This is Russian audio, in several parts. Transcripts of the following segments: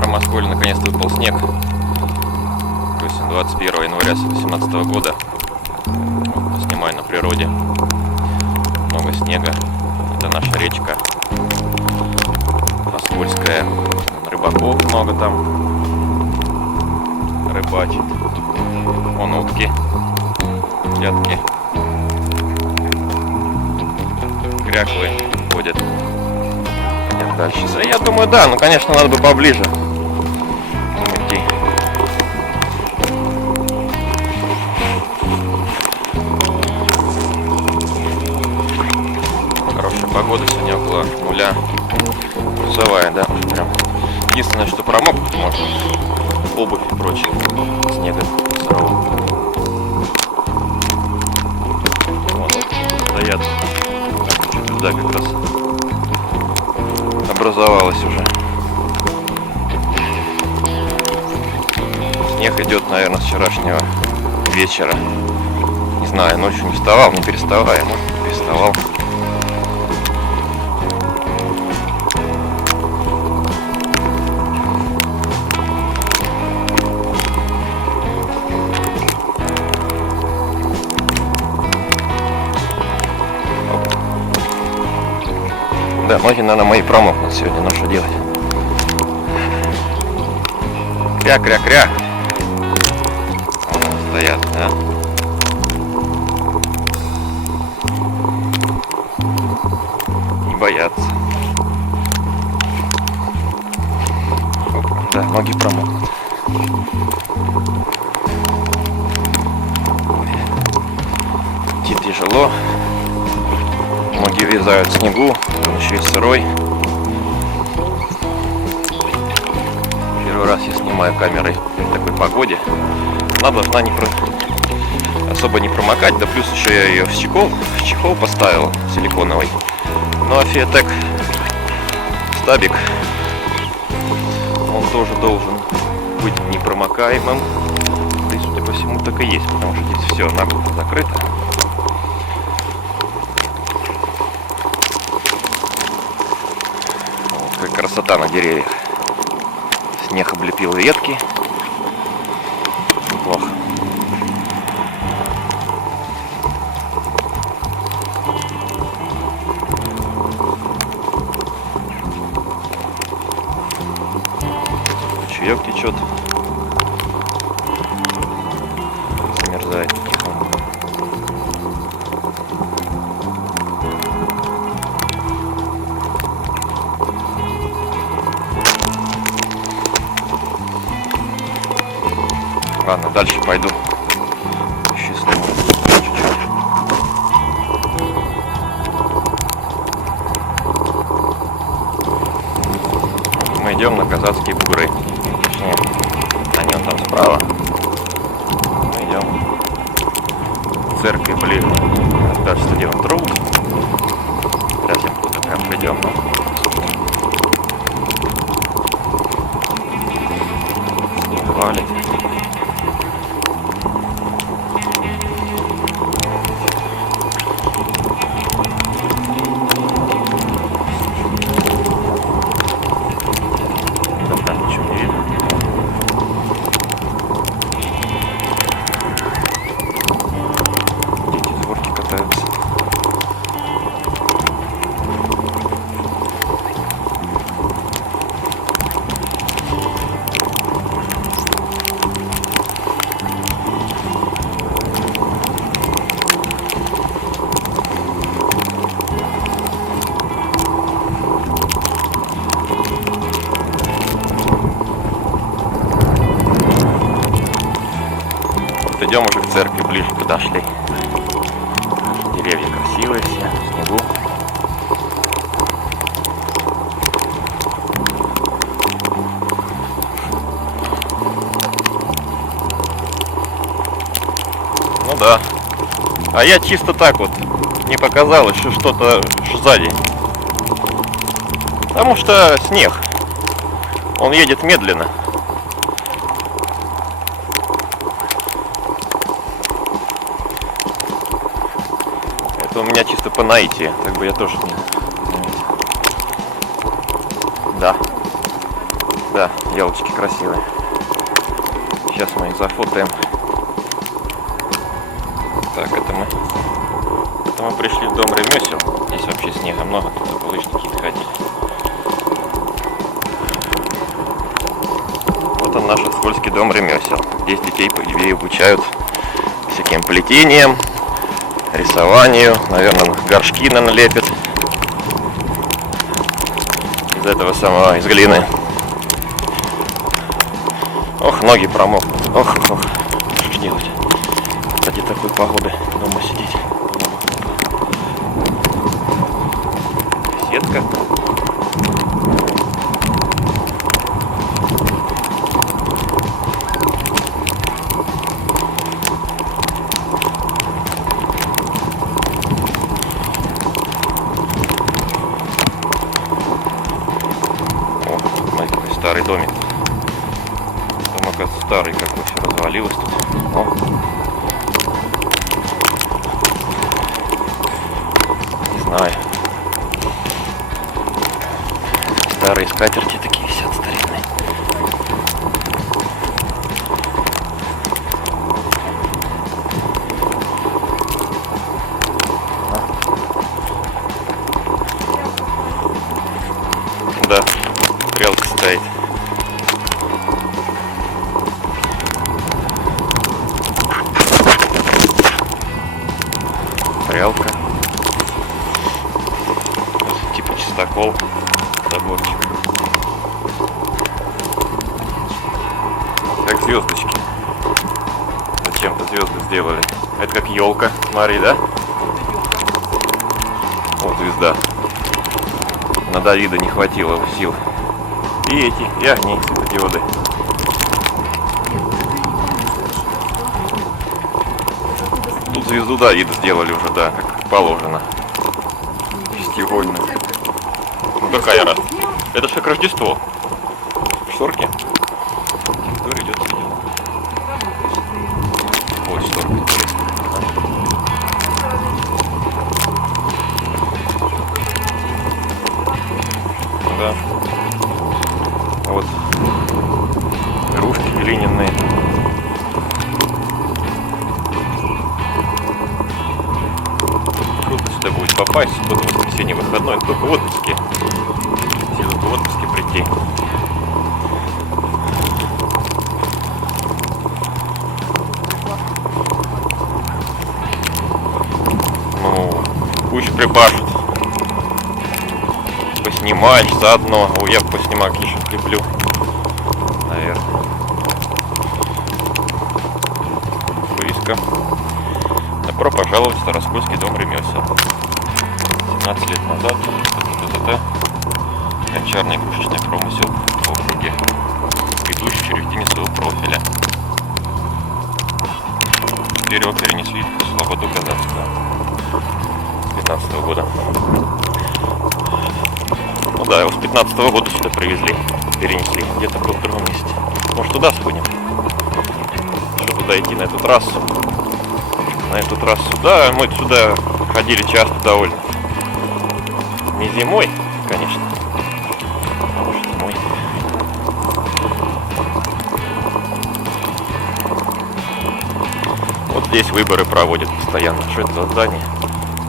Старомоскве наконец-то выпал снег. То есть 21 января 2017 года. Снимаю на природе. Много снега. Это наша речка Оскольская. Рыбаков много там. Рыбачит. Вон утки. Дятки. Кряклы ходят. Пойдем дальше. Я думаю, да, ну конечно надо бы поближе идти. Хорошая погода сегодня около нуля. Плюсовая, да, прям. Единственное, что промок, может, обувь и прочее. Снега сырого. Вот, стоят. Да, как раз образовалась уже. Снег идет, наверное, с вчерашнего вечера. Не знаю, ночью не вставал, не переставая, может, переставал. Да, ноги, наверное, мои промокнут сегодня, ну что делать? Кря-кря-кря. Стоят, да? Не боятся. Да, ноги промокнут. Идти тяжело. Ноги вязают в снегу, он еще и сырой. Первый раз я снимаю камерой в такой погоде. Она должна особо не промокать, да плюс еще я ее в чехол поставил силиконовый. Ну а Фиатек стабик, он тоже должен быть непромокаемым. Да и судя по всему так и есть, потому что здесь все наглухо закрыто. Красота на деревьях. Снег облепил ветки. Неплохо. Ручеек течет. Замерзает потихоньку. Ладно, дальше пойду. Еще сниму чуть-чуть. Мы идем на казацкие бугры. Точнее, они вон там справа. Мы идем к церкви ближе. Дальше стадион Труд. Сейчас мы туда прям придем. Снег валит. Идем уже к церкви, ближе подошли. Деревья красивые все, в снегу. Ну да. А я чисто так вот, мне показалось, что что-то сзади. Потому что снег. Он едет медленно. Это у меня чисто по наитию, как бы я тоже не... Да. Да. Елочки красивые. Сейчас мы их зафотаем. Так, это мы пришли в дом ремесел. Здесь вообще снега много, тут только лыжники ходили. Вот он, наш Оскольский дом ремесел. Здесь детей обучают всяким плетением, рисованию. Наверное, горшки налепят из этого самого, из глины. Ох, ноги промокнут. Ох. Что ж делать? Кстати, такой погоды дома сидеть. Сетка. О, смотри, какой старый домик. Дом, оказывается, старый, какой, все развалилось тут. О. Не знаю. Старые скатерти такие висят, старинные. Да, стрелка стоит. Стрелка. Типа чистокол. Заборчик. Как звездочки. Зачем-то звезды сделали. Это как елка. Смотри, да? Вот звезда. На Давида не хватило сил. И огни, светодиоды. Тут звезду Давида сделали уже, да, как положено. Шестиугольную. Ну какая раз? Это же как Рождество. Шторки. Кто идет сюда? Вот шторка, интересно. Да. Вот. Игрушки глиняные. Трудно сюда будет попасть. Суббота, воскресенье, выходной. Но только в отпуске. Все тут в отпуске прийти. Ну, пусть прибашут. Поснимать заодно. Ой, я поснимаю, конечно, люблю. Наверное. Вывеска. Добро пожаловать в Староскольский дом ремесел. 17 лет назад. Гончарный игрушечный промысел в округе. Ведущий учреждение своего профиля. Теперь его перенесли в Слободу Казанскую. С 15 года. Ну да, его с 15 года сюда привезли, перенесли. Где-то был в другом месте. Может, туда сходим? Чтобы туда идти, на эту трассу. На эту трассу. Да, мы сюда ходили часто довольно. Не зимой, конечно. А может, зимой. Вот здесь выборы проводят постоянно. Что это за здание?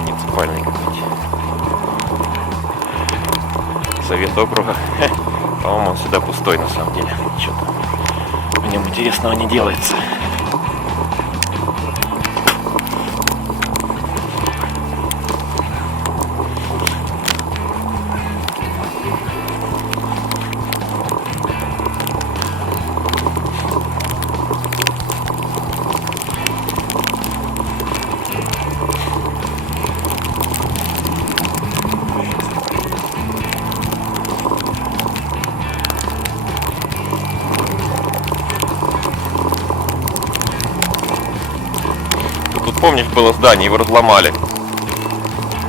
Муниципальный какой-нибудь. Совет округа. По-моему, он всегда пустой на самом деле. Что-то в нем интересного не делается. Помнишь, было здание, его разломали.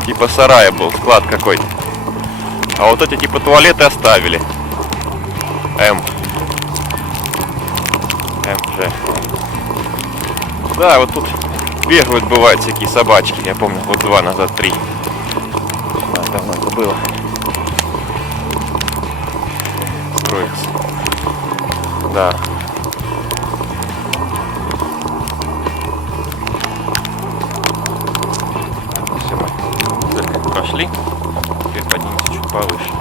Типа сарая был, склад какой-то. А вот эти типа туалеты оставили. МЖ. Да, вот тут бегают, бывают всякие собачки. Я помню, вот 2 назад, 3. Давно это было. Строится. Да. Все, мы церковь прошли. Теперь поднимемся чуть повыше.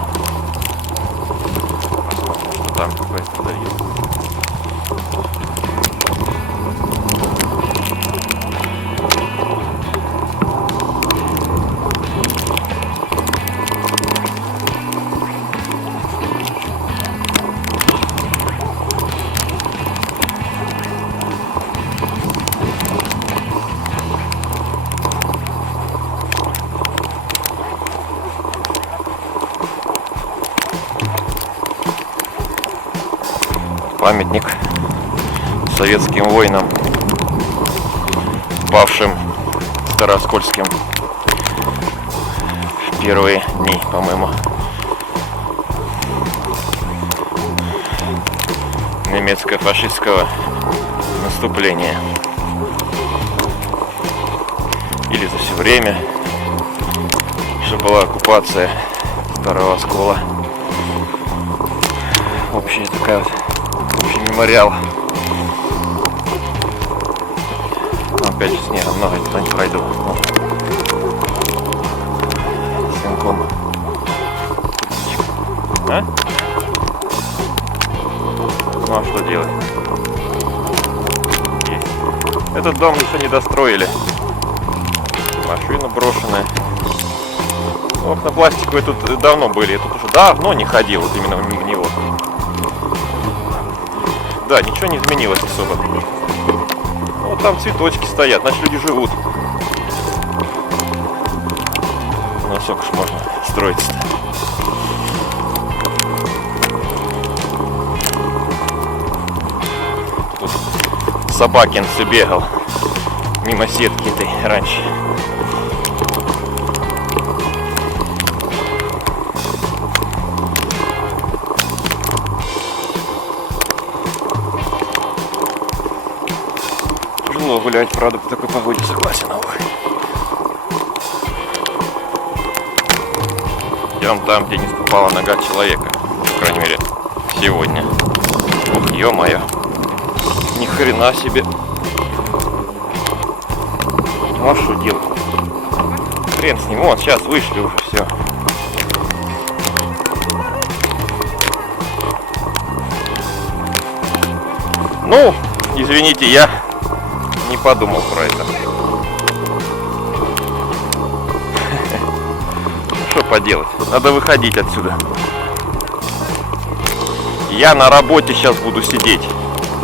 Посмотрим, что там, какой подойдет. Памятник советским воинам, павшим Старооскольским в первые дни, по-моему, немецко-фашистского наступления. Или за все время, что была оккупация Старого Оскола. Общая такая вот мемориал. Опять же снега много, туда не пройду. С сынком. А? Ну а что делать? Есть. Этот дом еще не достроили. Машина брошенная. Окна пластиковые тут давно были. Я тут уже давно не ходил, вот именно в него. Да, ничего не изменилось особо. Вот там цветочки стоят, значит люди живут. Ну сколько ж можно строиться-то. Тут Собакин все бегал мимо сетки этой раньше. Тяжело гулять, правда, по такой погоде, согласен. Идем там, где не ступала нога человека. По крайней мере, сегодня. Ух, ё-моё. Ни хрена себе. Ну а что делать? Хрен с ним. Вот, сейчас вышли уже, все. Ну, извините, я не подумал про это. Что поделать? Надо выходить отсюда. Я на работе сейчас буду сидеть.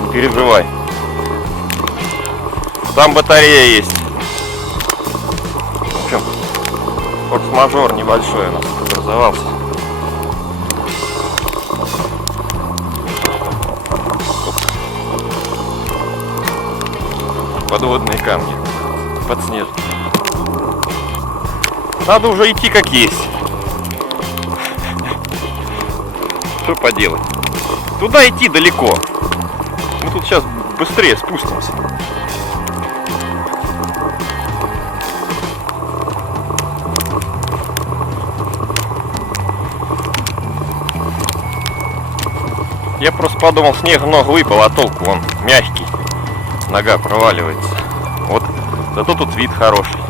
Не переживай. Там батарея есть. В общем, форс-мажор небольшой у нас образовался. Подводные камни. Подснежник. Надо уже идти как есть. Что поделать? Туда идти далеко. Мы тут сейчас быстрее спустимся. Я просто подумал, снег много выпал, а толку он мягкий. Нога проваливается. Вот, зато тут вид хороший.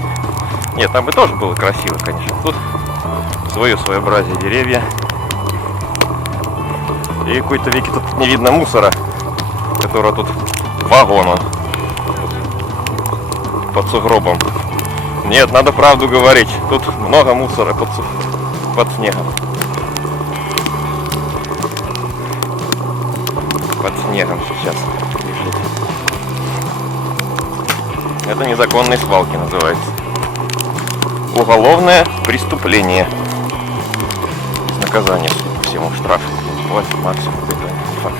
Нет, там бы тоже было красиво, конечно. Тут свое своеобразие, деревья. И какой-то веке тут не видно мусора, которого тут вагон он под сугробом. Нет, надо правду говорить. Тут много мусора под снегом. Под снегом сейчас лежит. Это незаконные свалки называется. Уголовное преступление. Без наказания, судя по всему, штраф. Вот максимум, это не факт.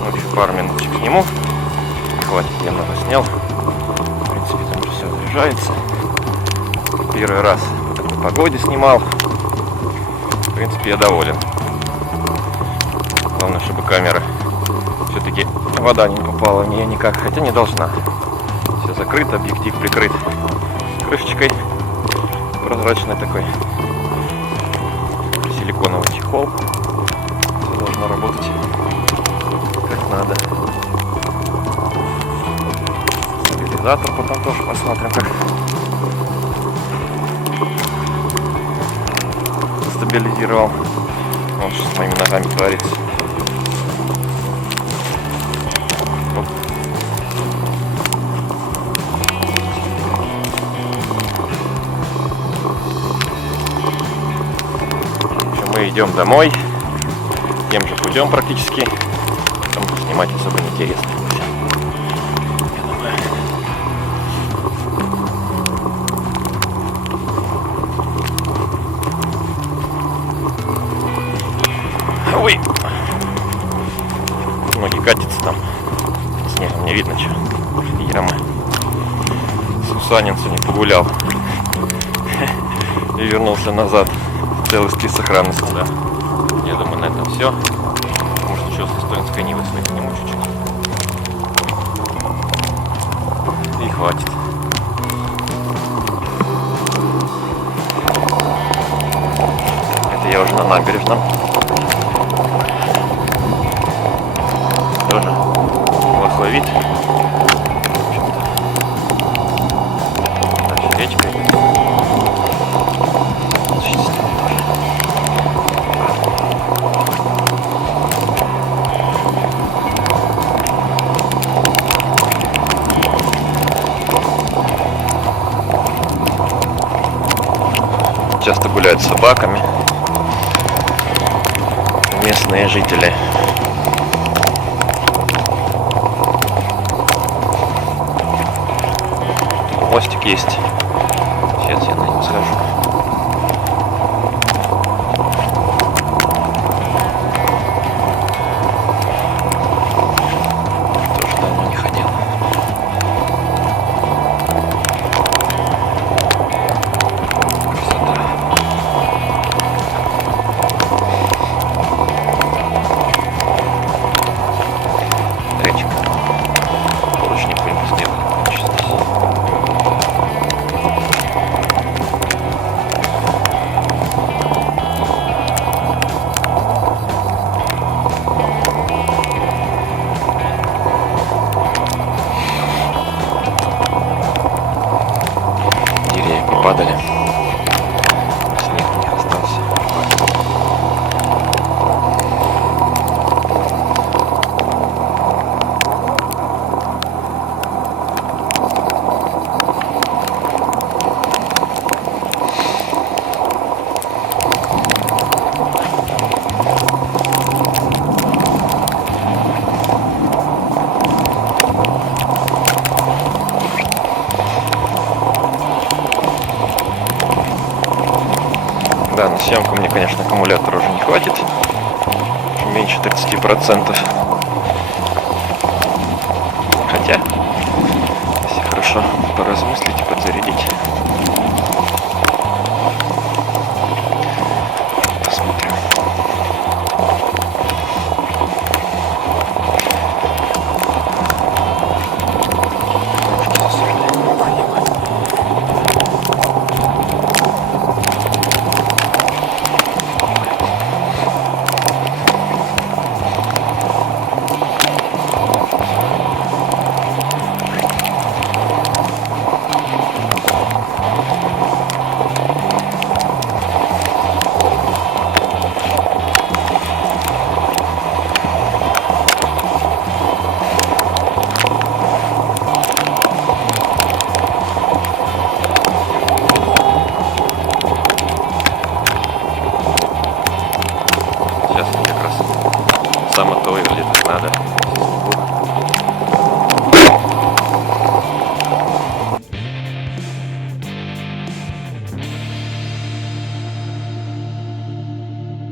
Ну, еще пару минуточек сниму. Хватит, я много снял. В принципе, там уже все заряжается. Первый раз в такой погоде снимал. В принципе, я доволен. Главное, чтобы камера все-таки вода не попала в нее никак, хотя не должна. Все закрыто, объектив прикрыт крышечкой прозрачной такой. силиконовый чехол. Все должно работать как надо. Стабилизатор потом тоже посмотрим, как стабилизировал. Вот что с моими ногами творится. Оп. Мы идем домой тем же путем практически, потому что снимать особо не интересно. Ой, ноги катятся там, снегом не видно, что Ерма Сусанин не погулял и вернулся назад в целости и сохранности, да. Я думаю, на этом все. Может, еще с эстонской Нивы своих сниму чуть-чуть. И хватит. Это я уже на набережном. Тоже плохой вид. В общем-то. Дальше речка идет. Часто гуляют с собаками местные жители. Мостик есть. Сейчас я на него схожу. Тоже давно не ходил. Красота. Речка. Очень пыльно сделано. Чисто. Деревья попадали. Снег у них остался. Да, на съемку мне, конечно, аккумулятора уже не хватит. Меньше 30%. Хотя, если хорошо поразмыслить и подзарядить,